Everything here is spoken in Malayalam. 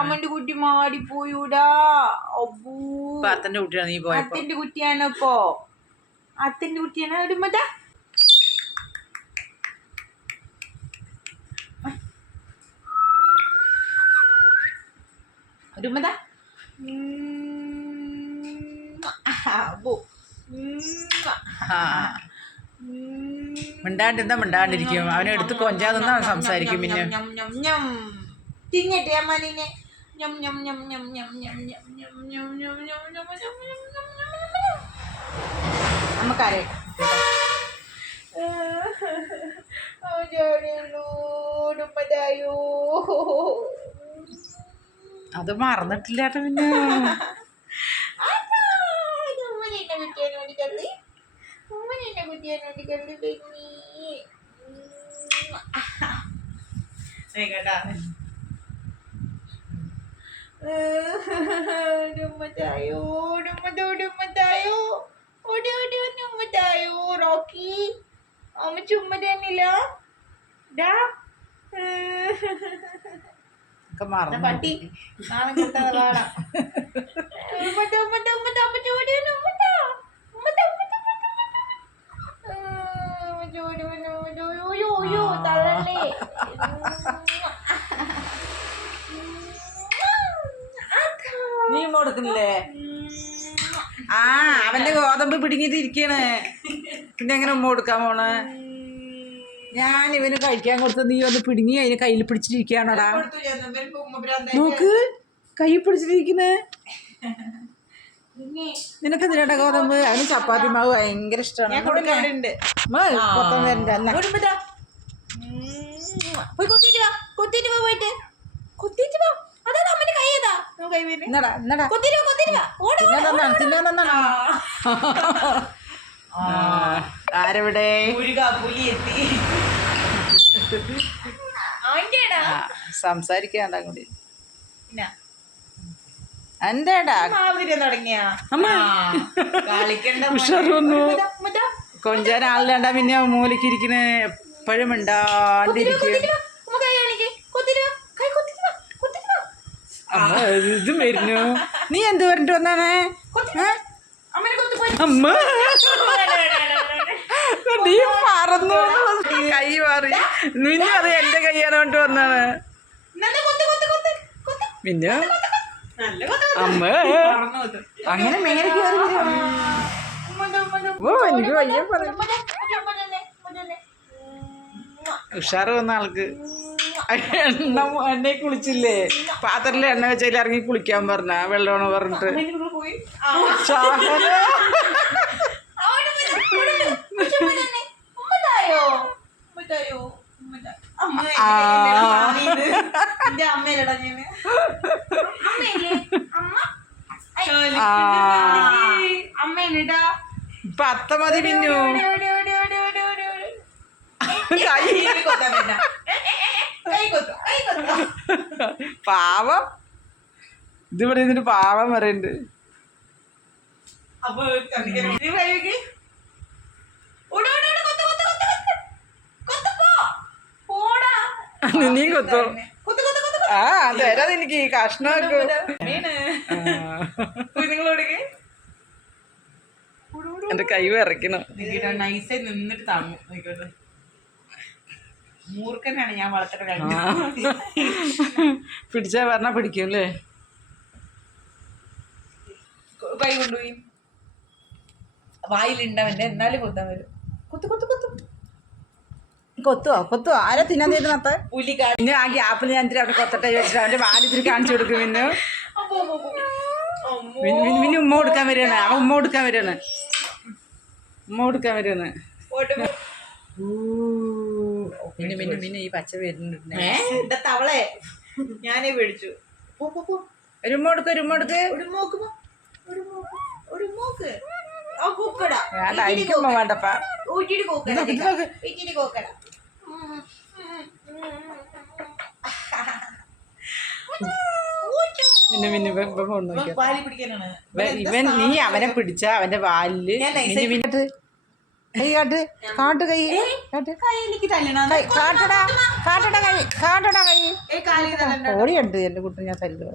അമ്മന്റെ കുട്ടി മാടിപ്പോയൂടാ. അത്തന്റെ കുട്ടിയാണ് നീ പോയപ്പോ. അത്തിന്റെ കുട്ടിയാണോ ഇപ്പോ? അത്തിന്റെ കുട്ടിയാണോ? ഒരുമതാ ഒരുമതാ മിണ്ടാണ്ടിരിക്കും. അവനെ എടുത്ത് കൊഞ്ചാതെന്നാ സംസാരിക്കും. പിന്നെ തിങ്ങട്ടെ അമ്മനെ. നമുക്കറിയാം അത് മറന്നിട്ടില്ല കേട്ടോ. പിന്നെ റോക്കി അമ്മ ചുമ്മാ തന്നില്ല പട്ടി തള്ളല്ലേ. നീ കൊടുക്കുന്നില്ലേ? ആ അവന്റെ ഗോതമ്പ് പിടുങ്ങിട്ട് ഇരിക്കാണ്. പിന്നെ എങ്ങനെ ഉമ്മ കൊടുക്കാൻ പോണ്? ഞാൻ ഇവന് കഴിക്കാൻ കൊടുത്ത നീ ഒന്ന് പിടുങ്ങി അതിന് കയ്യിൽ പിടിച്ചിട്ടിരിക്കുകയാണോടാ. നോക്ക് കൈ പിടിച്ചിട്ടിരിക്കുന്നേ. നിനക്ക് എന്തിനാ ഗോതമ്പ്? അവന് ചപ്പാത്തി മാവ് ഭയങ്കര ഇഷ്ടമാണ്. ആരെവിടെ സംസാരിക്കാണ്ടാ കൂടി എന്താടാ കൊഞ്ചാൻ ആളില്ലാണ്ടാ പിന്നെ മൂലക്ക് ഇരിക്കണേ. എപ്പോഴും മിണ്ടാണ്ടിരിക്കും. അമ്മ ഇതും വരുന്നു. നീ എന്ത് പറഞ്ഞിട്ട് വന്നാണ്? അമ്മ നീ പറന്നു കൈ മാറി. നിന്നെ അത് എന്റെ കൈയാണ് കൊണ്ട് വന്നാണ്. പിന്നെ അമ്മ അങ്ങനെ മേലെ കയറി ഓ എനിക്ക് വയ്യ പറയും. ഉഷാറ് വന്ന ആൾക്ക് എണ്ണ കുളിച്ചില്ലേ? പാത്രത്തിൽ എണ്ണ വെച്ചാൽ ഇറങ്ങി കുളിക്കാൻ പറഞ്ഞ വെള്ളമാണ് പറഞ്ഞിട്ട്. ഇപ്പൊ അത്ത മതി. പിന്നു പാവം ഇതിവിടെ ഇതിന് പാവം പറയുന്നുണ്ട്. നീ കൊത്തോ? ആ തരാതെ എനിക്ക് കഷ്ണമൊക്കെ എന്റെ കൈ വിറയ്ക്കണം. നൈസായി നിന്നിട്ട് തന്നു നോക്കട്ടെ. മൂർഖനാണ് ഞാൻ വളർത്തിട്ട് പിടിച്ചാ പറഞ്ഞാ പിടിക്കും അല്ലേ? കൈ കൊണ്ടുപോയി വായിലുണ്ടവന്റെ എന്നാലും കൊത്താൻ വരും. കൊത്തുവോ ആരാ തിന്നാൻ തീരുന്നത്ത പിന്നെ ആ ഗ്യാപ്പിൽ ഞാൻ അവിടെ കൊത്തട്ടെ വെച്ചിട്ട് അവന്റെ വാലിത്തിരി കാണിച്ചു കൊടുക്കും. പിന്നെ പിന്നെ ഉമ്മ കൊടുക്കാൻ വരികയാണ്. അവൻ ഉമ്മ കൊടുക്കാൻ വരികയാണ്. പിന്നെ പിന്നെ പിന്നെ ഈ പച്ച വരുന്നുണ്ട്. തവളെ ഞാനേ പേടിച്ചു. ഒരു ഉമ്മ കൊടുക്ക്. എനിക്കുമ്മ വേണ്ടപ്പാ. ഇവൻ നീ അവനെ പിടിച്ച അവന്റെ വാലില് കൈ കാട്ട് കാട്ട് കൈ കാട്ട് എനിക്ക് തല്ലണം കൈ കാട്ടടാ കാട്ടടാ കൈ കാട്ടടാ കൈ കാലി തല്ലണ്ട ഓടിയുണ്ട് എൻ്റെ കുട്ടി ഞാൻ തല്ലുക